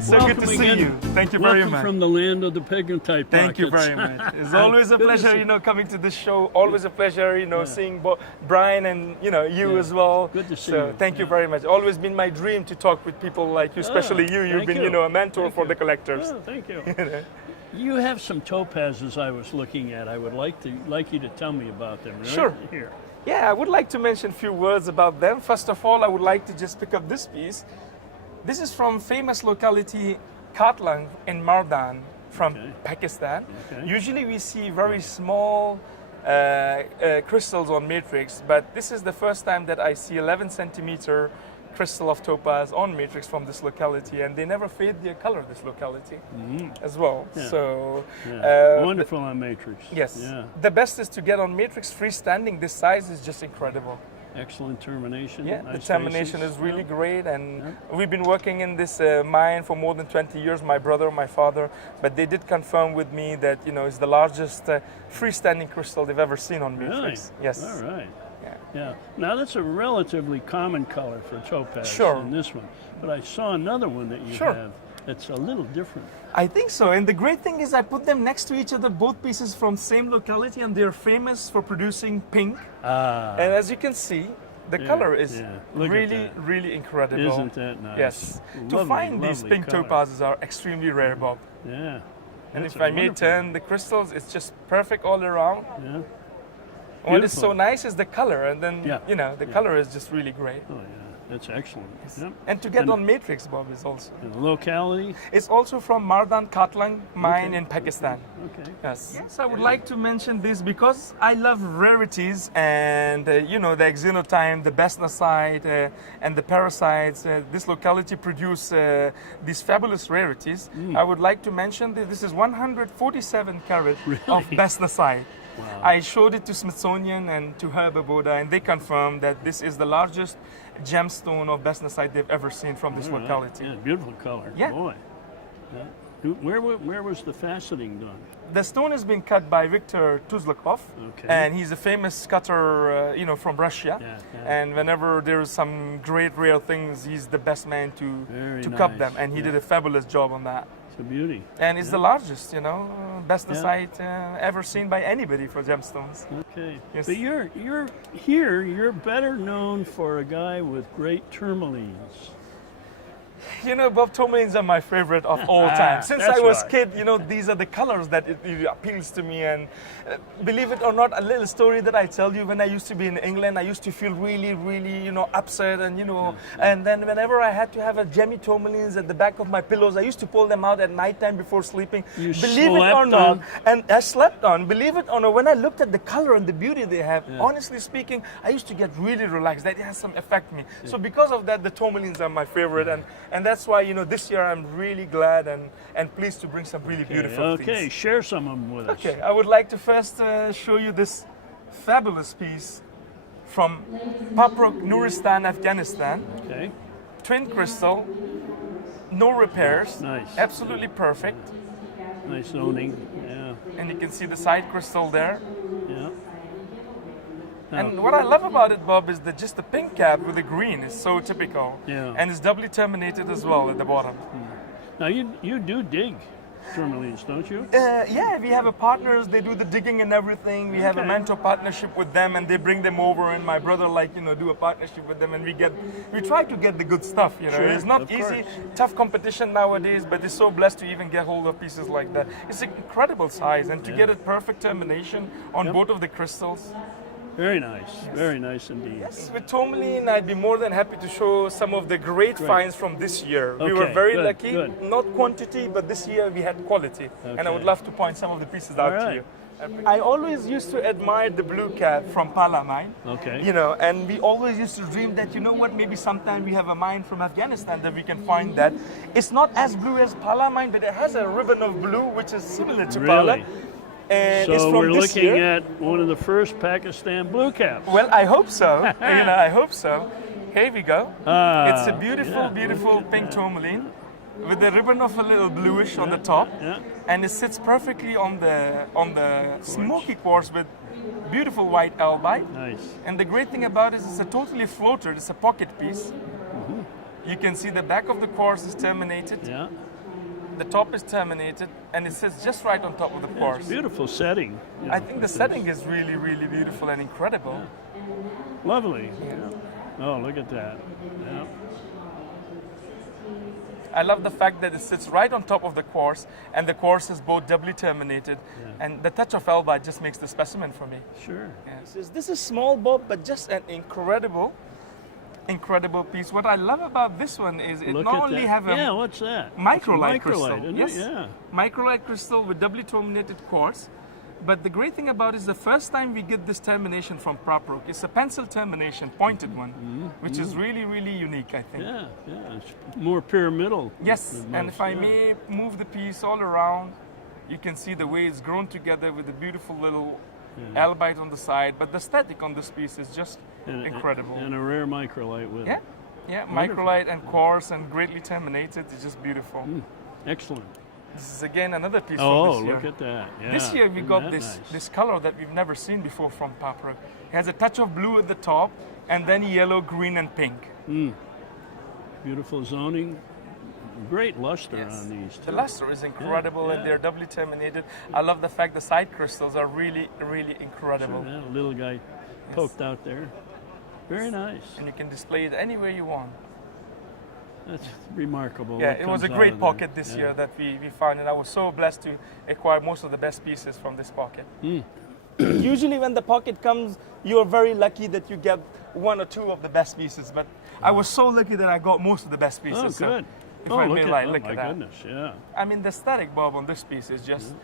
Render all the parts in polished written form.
Okay, so good to see you. Thank you very much. Welcome from the land of the pegmatite pockets. Thank you very much. It's always a pleasure, coming to this show. Always a pleasure, seeing Brian and you as well. Good to see so you. thank you very much. Always been my dream to talk with people like you, especially you. You've been, a mentor for the collectors. Oh, thank you. You have some topazes I was looking at. I would like you to tell me about them. Right? Sure. Here. Yeah, I would like to mention a few words about them. First of all, I would like to just pick up this piece. This is from famous locality Katlang in Mardan from Pakistan. Okay. Usually we see very small crystals on matrix, but this is the first time that I see 11 centimeter crystal of topaz on matrix from this locality, and they never fade their color, this locality as well. Yeah. So wonderful on matrix. Yes. Yeah. The best is to get on matrix freestanding. This size is just incredible. Excellent termination. Yeah, nice the termination faces. is really great, and we've been working in this mine for more than 20 years, my brother, my father, but they did confirm with me that, it's the largest freestanding crystal they've ever seen on matrix. Really? Yes. All right. Yeah. Now that's a relatively common color for topaz in this one, but I saw another one that you have that's a little different. I think so, and the great thing is I put them next to each other, both pieces from same locality, and they're famous for producing pink. And as you can see, the color is really incredible. Isn't that nice? Yes. Lovely, to find these pink color. topazes are extremely rare, Bob. Yeah. And That's if I may turn the crystals, it's just perfect all around. Yeah. What is so nice is the color, and then the color is just really great. Oh yeah, that's excellent. Yes. Yep. And to get on matrix, Bob, is also. And the locality? It's also from Mardan Katlang mine in Pakistan. Okay. Yes. I would like to mention this because I love rarities, and the exenotime, the Bastnasite, and the parasites. This locality produce these fabulous rarities. I would like to mention that this is 147 carat of Bastnasite. Wow. I showed it to Smithsonian and to Herb Aboda, and they confirmed that this is the largest gemstone of Bastnasite they've ever seen from this locality. Yeah, beautiful color. Yeah. Boy. Yeah. Where was the faceting done? The stone has been cut by Viktor Tuzlakov, and he's a famous cutter, from Russia. Yeah. And whenever there's some great rare things, he's the best man to cut them, and he did a fabulous job on that. It's a beauty. And it's the largest, Bastnasite ever seen by anybody for gemstones. Okay. Yes. But you're better known for a guy with great tourmalines. Bob, tourmalines are my favorite of all time. Since I was a kid, these are the colors that it appeals to me. And believe it or not, a little story that I tell you, when I used to be in England, I used to feel really, really, upset. And, and then whenever I had to have a gemmy tourmalines at the back of my pillows, I used to pull them out at nighttime before sleeping. Believe it or not, and I slept on. Believe it or not, when I looked at the color and the beauty they have, honestly speaking, I used to get really relaxed. That has some effect on me. So because of that, the tourmalines are my favorite. And that's why, this year I'm really glad and pleased to bring some really beautiful things. Okay, share some of them with us. Okay, I would like to first show you this fabulous piece from Paprok, Nuristan, Afghanistan. Okay. Twin crystal, no repairs. Nice. Absolutely perfect. Nice zoning, yeah. And you can see the side crystal there. Yeah. And what I love about it, Bob, is that just the pink cap with the green is so typical. Yeah. And it's doubly terminated as well at the bottom. Now you do dig tourmalines, don't you? Yeah, we have partners. They do the digging and everything. We have a mentor partnership with them, and they bring them over. And my brother, do a partnership with them, and we try to get the good stuff. Sure, It's not easy, tough competition nowadays, but it's so blessed to even get hold of pieces like that. It's an incredible size, and to get a perfect termination on both of the crystals. Very nice, very nice indeed. Yes, with Tourmaline, I'd be more than happy to show some of the great finds from this year. We were very lucky, not quantity, but this year we had quality. And I would love to point some of the pieces out to you. I always used to admire the blue cat from Pala mine. Okay. And we always used to dream that, maybe sometime we have a mine from Afghanistan that we can find that. It's not as blue as Pala mine, but it has a ribbon of blue, which is similar to Pala. And so it's from we're this looking year. at one of the first Pakistan blue caps. Well, I hope so. I hope so. Here we go. It's a beautiful pink tourmaline with a ribbon of a little bluish on the top, and it sits perfectly on the smoky quartz with beautiful white albite. Nice. And the great thing about it is it's a totally floater. It's a pocket piece. You can see the back of the quartz is terminated. Yeah. the top is terminated, and it sits just right on top of the quartz. It's a beautiful setting. I think the setting is really, really beautiful and incredible. Yeah. Lovely. Yeah. Oh, look at that. Yeah. I love the fact that it sits right on top of the quartz, and the quartz is both doubly terminated, and the touch of albite just makes the specimen for me. Sure. Yes. This is small, Bob, but just an incredible piece. What I love about this one is it not only have a what's that? microlite crystal. Yes. Yeah. Microlite crystal with doubly terminated quartz. But the great thing about it is the first time we get this termination from Paprok. It's a pencil termination, pointed one, which is really, really unique, I think. Yeah, it's more pyramidal. Yes, and if I may move the piece all around, you can see the way it's grown together with the beautiful little albite on the side. But the static on this piece is just incredible. And a rare microlite with it. Yeah, microlite and quartz and greatly terminated. It's just beautiful. Excellent. This is again another piece from this year. Oh, look at that. Yeah. This year we got this color that we've never seen before from Paprok. It has a touch of blue at the top and then yellow, green, and pink. Beautiful zoning. Great luster on these too. The luster is incredible and they're doubly terminated. I love the fact the side crystals are really, really incredible. Sure, that little guy poked out there. Very nice. And you can display it anywhere you want. That's remarkable. Yeah, it was a great pocket this year that we found, and I was so blessed to acquire most of the best pieces from this pocket. Usually when the pocket comes, you're very lucky that you get one or two of the best pieces, but I was so lucky that I got most of the best pieces. Oh, good. If I may lie, look my at that. Goodness, yeah. I mean, the static, Bob, on this piece is just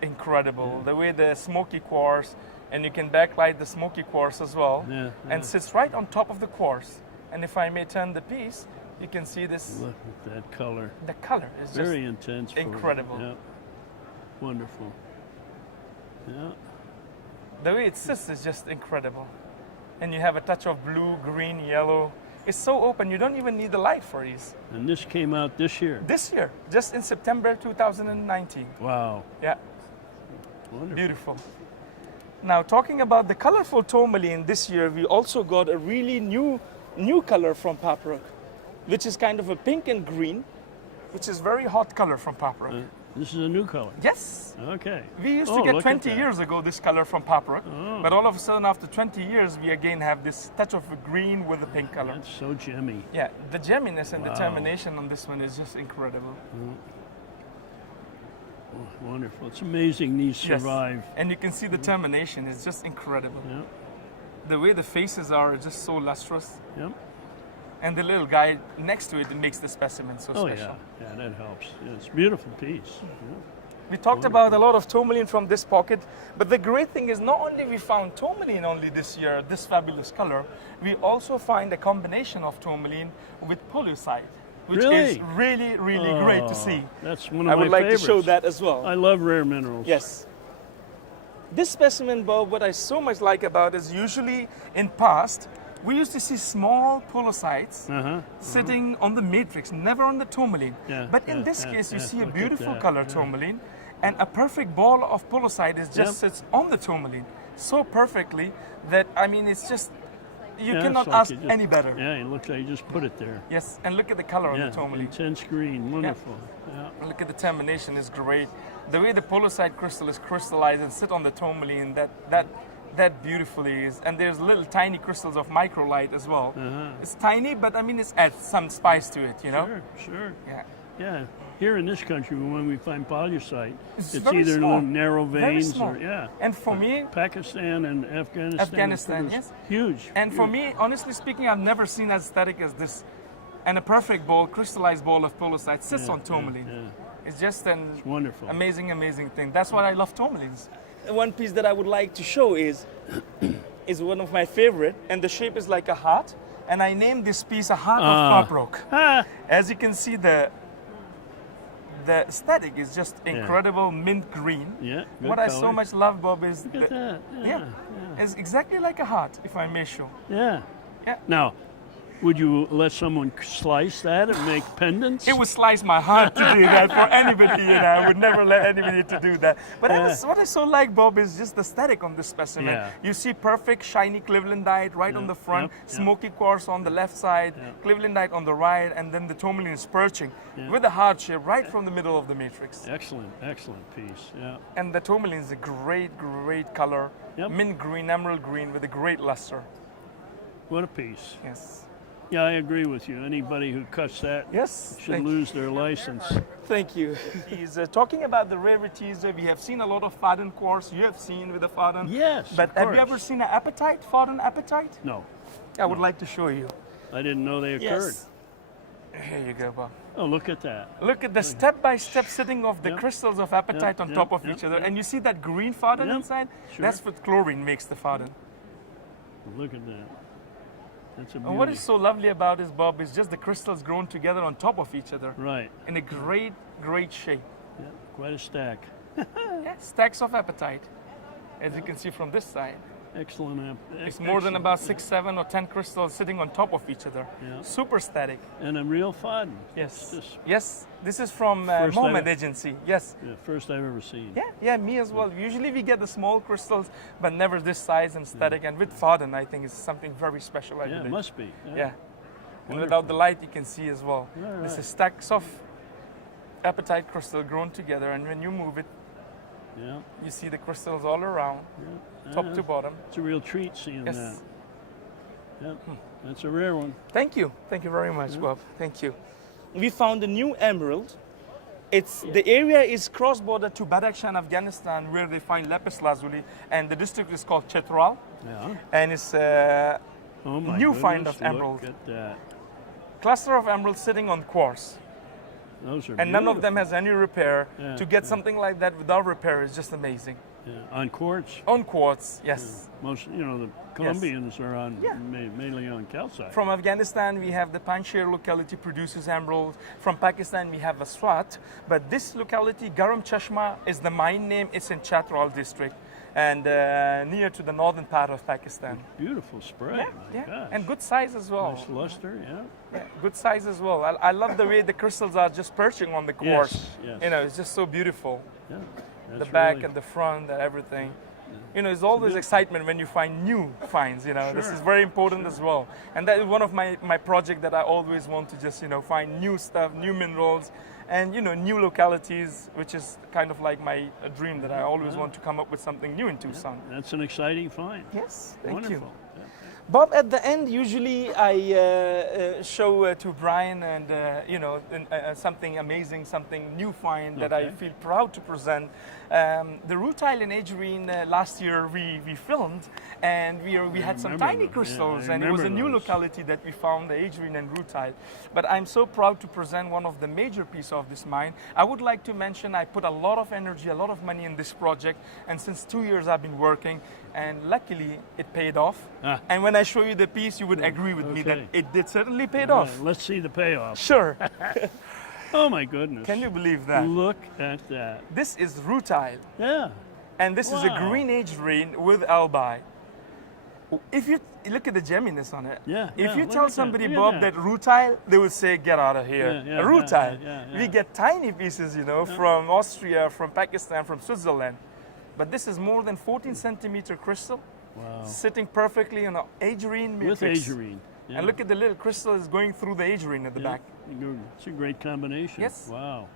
incredible. The way the Smoky Quartz, and you can backlight the Smoky Quartz as well, and sits right on top of the quartz. And if I may turn the piece, you can see this. Look at that color. The color is just very intense. Incredible. Yeah. Wonderful. Yeah. The way it sits is just incredible. And you have a touch of blue, green, yellow. It's so open, you don't even need the light for these. And this came out this year? This year, just in September 2019. Wow. Yeah. Wonderful. Beautiful. Now, talking about the colorful tourmaline this year, we also got a really new color from Paprok, which is kind of a pink and green, which is very hot color from Paprok. This is a new color? Yes. Okay. We used to get 20 years ago this color from Paprok, but all of a sudden after 20 years we again have this touch of a green with a pink color. That's so gemmy. Yeah, the gemminess and determination on this one is just incredible. Oh, wonderful. It's amazing these survive. Yes. And you can see the termination is just incredible. Yep. The way the faces are just so lustrous. Yep. And the little guy next to it makes the specimen so special. Yeah, that helps. Yeah, it's a beautiful piece. We talked about a lot of tourmaline from this pocket, but the great thing is not only we found tourmaline only this year, this fabulous color, we also find a combination of tourmaline with pollucite, which is really, really great to see. That's one of my favorites. I would like to show that as well. I love rare minerals. Yes. This specimen, Bob, what I so much like about is usually in past, we used to see small pollucites sitting on the matrix, never on the tourmaline. But in this case, you see a beautiful color tourmaline, and a perfect ball of pollucite is just sits on the tourmaline so perfectly that, I mean, it's just, you cannot ask any better. Yeah, it looks like you just put it there. Yes, and look at the color of the tourmaline. Intense green, wonderful. Yeah. Look at the termination, is great. The way the pollucite crystal is crystallized and sit on the tourmaline, that beautifully is, and there's little tiny crystals of microlite as well. It's tiny, but I mean, it's adds some spice to it, you know? Sure. Yeah. Here in this country, when we find pollucite, it's either small. Narrow veins or And for me, Pakistan and Afghanistan, yes, huge. And for me, honestly speaking, I've never seen as aesthetic as this, and a perfect ball, crystallized ball of pollucite sits on tourmaline. It's just an wonderful, amazing thing. That's why I love tourmalines. One piece that I would like to show is one of my favorite, and the shape is like a heart, and I named this piece a heart of Paprok. As you can see, the aesthetic is just incredible, mint green. What I so much love, Bob, is that. It's exactly like a heart, if I may show. Yeah. Now, Would you let someone slice that and make pendants? It would slice my heart to do that for anybody, I would never let anybody to do that. But what I so like, Bob, is just the aesthetic on this specimen. Yeah. You see perfect shiny Clevelandite right on the front, Smoky Quartz on the left side, Clevelandite on the right, and then the Tourmaline is perching with a heart shape right from the middle of the matrix. Excellent, excellent piece, yeah. And the Tourmaline is a great, great color, mint green, emerald green with a great luster. What a piece. Yes. Yeah, I agree with you. Anybody who cuts that should lose their license. Thank you. He's talking about the rarities. We have seen a lot of Faden quartz. You have seen with the Faden. Yes, but of have course. you ever seen an apatite, Faden apatite? No. I would like to show you. I didn't know they occurred. Yes. Here you go, Bob. Oh, look at that. Look at the step-by-step sitting of the crystals of apatite on top of each other. And you see that green Faden inside? Sure. That's what chlorine makes the Faden. Look at that. That's a beauty. And what is so lovely about this, Bob, is just the crystals grown together on top of each other. Right. In a great, great shape. Yeah, quite a stack. Stacks of apatite, as you can see from this side. Excellent. It's more than about 6, 7, or 10 crystals sitting on top of each other. Yeah. Super static. And a real Faden. Yes. Yes. This is from Mohammed Agency. Yes. Yeah, first I've ever seen. Yeah, me as well. Usually we get the small crystals, but never this size and static. And with Faden, I think it's something very special. I believe. It must be. Yeah. And without the light, you can see as well. Right. This is stacks of apatite crystal grown together, and when you move it, you see the crystals all around, top to bottom. It's a real treat seeing that. Yep. That's a rare one. Thank you. Thank you very much, Bob. Thank you. We found a new emerald. The area is cross-border to Pakistan and Afghanistan, where they find lapis lazuli, and the district is called Chetral. Yeah. And it's a new find of emerald. Look at that. Cluster of emeralds sitting on quartz. Those are and beautiful. none of them has any repair. To get something like that without repair is just amazing. Yeah. On quartz? On quartz, yes. Yeah. Most, the Colombians are on mainly on calcite. From Afghanistan, we have the Panjshir locality produces emerald. From Pakistan, we have Aswat. But this locality, Garam Chashma, is the mine name. It's in Chetral district and near to the northern part of Pakistan. Beautiful spray. Yeah. And good size as well. Nice luster, yeah. Good size as well. I love the way the crystals are just perching on the quartz. Yes. It's just so beautiful. Yeah. The back and the front and everything. It's always excitement when you find new finds, This is very important as well. And that is one of my projects that I always want to just, find new stuff, new minerals, and, new localities, which is kind of like my dream that I always want to come up with something new in Tucson. That's an exciting find. Yes, thank Wonderful. you. Bob, at the end, usually I show to Brian and, something amazing, something new find that I feel proud to present. The rutile in Agerine last year we filmed, and we had some tiny crystals, and it was a new locality that we found, the Agerine and rutile. But I'm so proud to present one of the major pieces of this mine. I would like to mention I put a lot of energy, a lot of money in this project, and since 2 years I've been working, and luckily it paid off. And when I show you the piece, you would agree with me that it did certainly paid off. Let's see the payoff. Sure. Oh my goodness. Can you believe that? Look at that. This is rutile. Yeah. And this is a green Agerine with albi. If you look at the gemminess on it, if you tell somebody, Bob, that rutile, they would say, get out of here. Rutile. We get tiny pieces, from Austria, from Pakistan, from Switzerland. But this is more than 14 centimeter crystal, sitting perfectly on an Agerine matrix. With Agerine. Yeah. And look at the little crystal is going through the Agerine at the back. It's a great combination. Yes. Wow.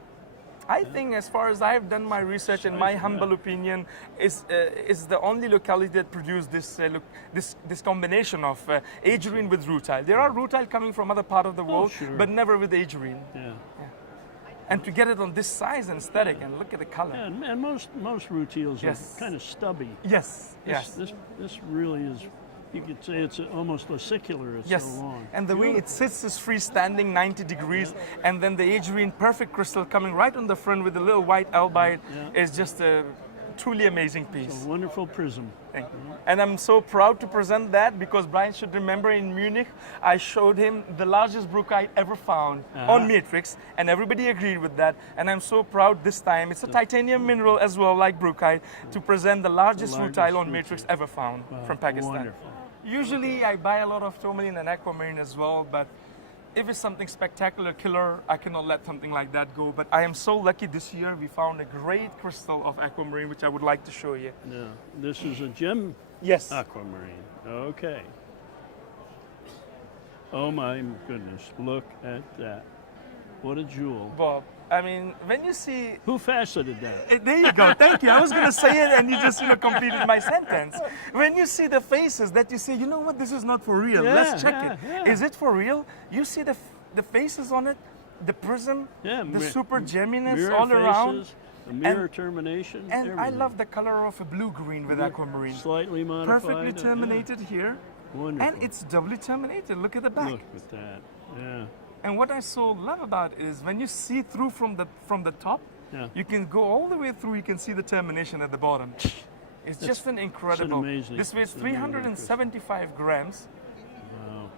I think, as far as I've done my research, in my humble opinion, is the only locality that produced this combination of Agerine with rutile. There are rutile coming from other part of the world, but never with Agerine. Yeah. And to get it on this size and aesthetic, and look at the color. Yeah, and most rutiles are kind of stubby. Yes. This really is. You could say it's almost lasicular. It's so long. And the way it sits is freestanding 90 degrees, and then the Agerine perfect crystal coming right on the front with a little white albite is just a truly amazing piece. It's a wonderful prism. Thank you. And I'm so proud to present that because Brian should remember in Munich, I showed him the largest brookite ever found on matrix, and everybody agreed with that. And I'm so proud this time, it's a titanium mineral as well, like brookite, to present the largest rutile on matrix ever found from Pakistan. Wonderful. Usually I buy a lot of Tourmaline and Aquamarine as well, but if it's something spectacular, killer, I cannot let something like that go. But I am so lucky this year we found a great crystal of Aquamarine, which I would like to show you. Yeah, this is a gem Yes. Aquamarine. Okay. Oh my goodness, look at that. What a jewel. Bob, I mean, when you see... Who faceted that? There you go, thank you. I was going to say it and you just completed my sentence. When you see the faces that you say, you know what, this is not for real. Let's check it. Yeah. Is it for real? You see the faces on it, the prism, the super gemminess all around. Faces, the mirror termination. And everything. I love the color of a blue-green with Aquamarine. Slightly modified. Perfectly terminated here. Wonderful. And it's doubly terminated. Look at the back. Look at that. Yeah. And what I so love about it is when you see through from the top, you can go all the way through. You can see the termination at the bottom. It's just an incredible. Amazing. This weighs 375 grams. Wow.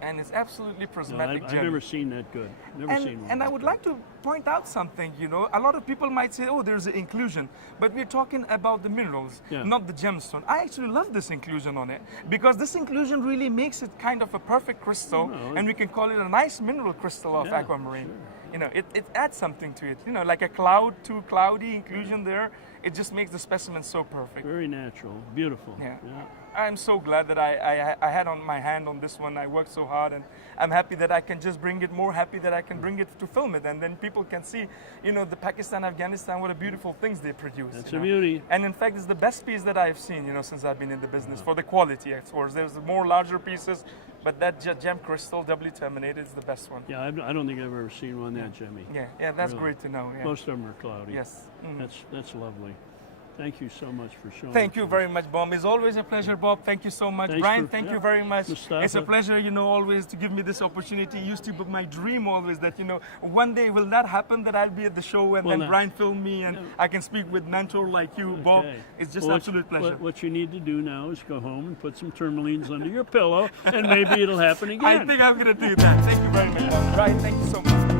And it's absolutely No, prismatic I've gem. never seen that good. Never seen one. And I would like to point out something, you know, a lot of people might say, oh, there's an inclusion, but we're talking about the minerals, not the gemstone. I actually love this inclusion on it because this inclusion really makes it kind of a perfect crystal, and we can call it a nice mineral crystal of Aquamarine. Sure. You know, it adds something to it, you know, like a cloud to cloudy inclusion there. It just makes the specimen so perfect. Very natural, beautiful. Yeah. I'm so glad that I had on my hand on this one. I worked so hard, and I'm happy that I can just bring it, more happy that I can bring it to film it, and then people can see, you know, the Pakistan, Afghanistan, what a beautiful things they produce. That's a beauty. And in fact, it's the best piece that I've seen, you know, since I've been in the business for the quality, of course. There's more larger pieces, but that gem crystal, doubly terminated, is the best one. Yeah, I don't think I've ever seen one that gemmy. Yeah, that's great to know. Yeah. Most of them are cloudy. Yes. That's lovely. Thank you so much for showing. Thank you very much, Bob. It's always a pleasure, Bob. Thank you so much. Brian, thank you very much. Mustafa. It's a pleasure, you know, always to give me this opportunity. It used to be my dream always that, you know, one day will that happen that I'll be at the show and then Brian film me and I can speak with mentor like you, Bob. It's just absolute pleasure. What you need to do now is go home and put some tourmalines under your pillow and maybe it'll happen again. I think I'm going to do that. Thank you very much, Bob. Brian, thank you so much.